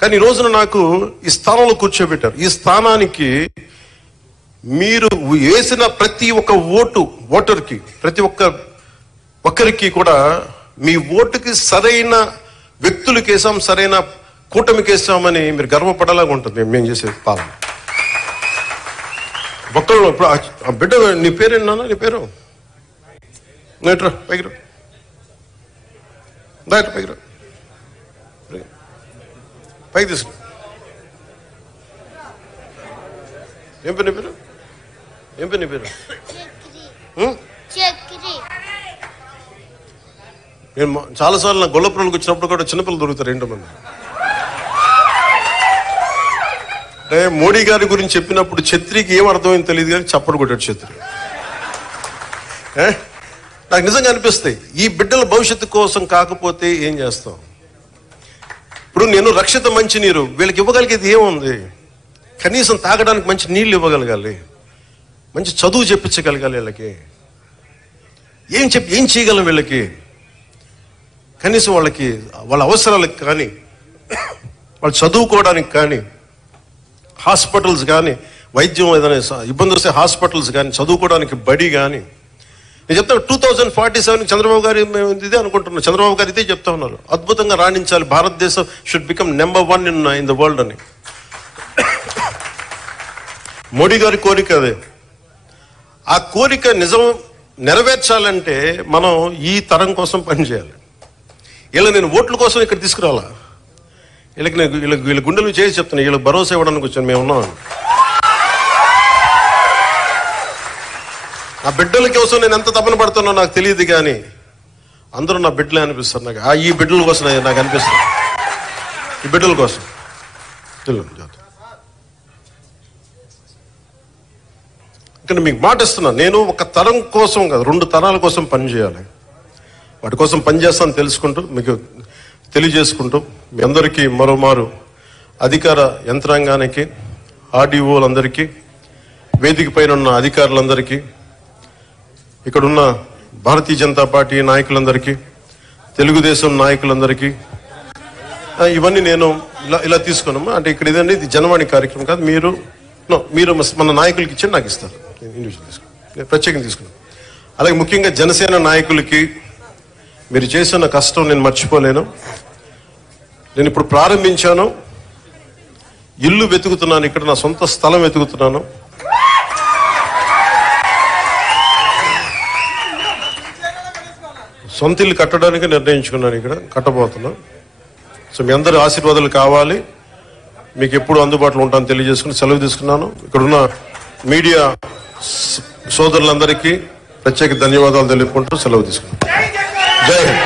కానీ ఈ రోజున నాకు ఈ స్థానంలో కూర్చోబెట్టారు. ఈ స్థానానికి మీరు వేసిన ప్రతి ఒక్క ఓటర్కి, ప్రతి ఒక్కరికి కూడా మీ ఓటుకి సరైన వ్యక్తులకు వేసాం, సరైన కూటమికి వేసామని మీరు గర్వపడేలాగా ఉంటుంది మేము చేసే పాలన. ఒక్కరు ఇప్పుడు ఆ బిడ్డ, నీ పేరేనా? నీ పేరు నేట్రా పైకి రా, పైకి రా, పైకి తీసుకు. ఏం పేరు నీ పేరు? ఏం పేరు నీ పేరు? నేను చాలాసార్లు నా గొల్లపురంకి వచ్చినప్పుడు కూడా చిన్నపిల్లలు దొరుకుతారు. ఏంటో మంది అంటే మోడీ గారి గురించి చెప్పినప్పుడు ఛత్రికి ఏం అర్థమైంది తెలియదు కానీ చప్పడు కొట్టాడు ఛత్రి. నాకు నిజంగా అనిపిస్తాయి, ఈ బిడ్డల భవిష్యత్తు కోసం కాకపోతే ఏం చేస్తాం? ఇప్పుడు నేను రక్షిత మంచినీరు వీళ్ళకి ఇవ్వగలిగేది ఏముంది? కనీసం తాగడానికి మంచి నీళ్ళు ఇవ్వగలగాలి, మంచి చదువు చెప్పించగలగాలి. వీళ్ళకి ఏం చేయగలం? వీళ్ళకి కనీసం వాళ్ళ అవసరాలకు కానీ, వాళ్ళు చదువుకోవడానికి కానీ, హాస్పిటల్స్ కానీ, వైద్యం ఏదైనా ఇబ్బంది వస్తే హాస్పిటల్స్ కానీ, చదువుకోవడానికి బడి కానీ. నేను చెప్తాను 2047 చంద్రబాబు గారు ఇదే అనుకుంటున్నాను. చంద్రబాబు గారు ఇదే చెప్తా ఉన్నారు, అద్భుతంగా రాణించాలి, భారతదేశం should become number 1 in the world అని. మోడీ గారి కోరిక అదే. ఆ కోరిక నెరవేర్చాలంటే మనం ఈ తరం కోసం పనిచేయాలి. ఇలా నేను ఓట్ల కోసం ఇక్కడ తీసుకురావాలా? వీళ్ళ గుండెలు చేసి చెప్తున్నా, వీళ్ళకి భరోసా ఇవ్వడానికి వచ్చాను, మేము ఉన్నాం. ఆ బిడ్డల కోసం నేను ఎంత తపన పడుతున్నా నాకు తెలియదు, కానీ అందరూ నా బిడ్డలే అనిపిస్తారు నాకు. ఈ బిడ్డల కోసం నాకు అనిపిస్తుంది, ఈ బిడ్డల కోసం. ఇక్కడ మీకు మాట ఇస్తున్నా, నేను ఒక తరం కోసం కాదు, 2 తరాల కోసం పనిచేయాలి. వాటి కోసం పనిచేస్తాను తెలుసుకుంటూ, మీకు తెలియజేసుకుంటూ, మీ అందరికీ మరోమారు అధికార యంత్రాంగానికి, ఆర్డీఓలందరికీ, వేదిక పైన ఉన్న అధికారులందరికీ, ఇక్కడున్న భారతీయ జనతా పార్టీ నాయకులందరికీ, తెలుగుదేశం నాయకులందరికీ, ఇవన్నీ నేను ఇలా తీసుకున్నాము. అంటే ఇక్కడ ఇదండి, ఇది జనవాణి కార్యక్రమం కాదు. మీరు మన నాయకులకి ఇచ్చి నాకు ఇస్తారు, ఇండివిజువల్ తీసుకున్నాను, ప్రత్యేకంగా తీసుకున్నాను. అలాగే ముఖ్యంగా జనసేన నాయకులకి మీరు చేసిన కష్టం నేను మర్చిపోలేను. నేను ఇప్పుడు ప్రారంభించాను, ఇల్లు వెతుకుతున్నాను, ఇక్కడ నా సొంత స్థలం వెతుకుతున్నాను. సొంత ఇల్లు కట్టడానికి నిర్ణయించుకున్నాను, ఇక్కడ కట్టబోతున్నాను. సో మీ అందరి ఆశీర్వాదాలు కావాలి, మీకు ఎప్పుడు అందుబాటులో ఉంటాను తెలియజేసుకుని సెలవు తీసుకున్నాను. ఇక్కడున్న మీడియా సోదరులందరికీ ప్రత్యేక ధన్యవాదాలు తెలుపుకుంటూ సెలవు తీసుకున్నాను. జై హింద్.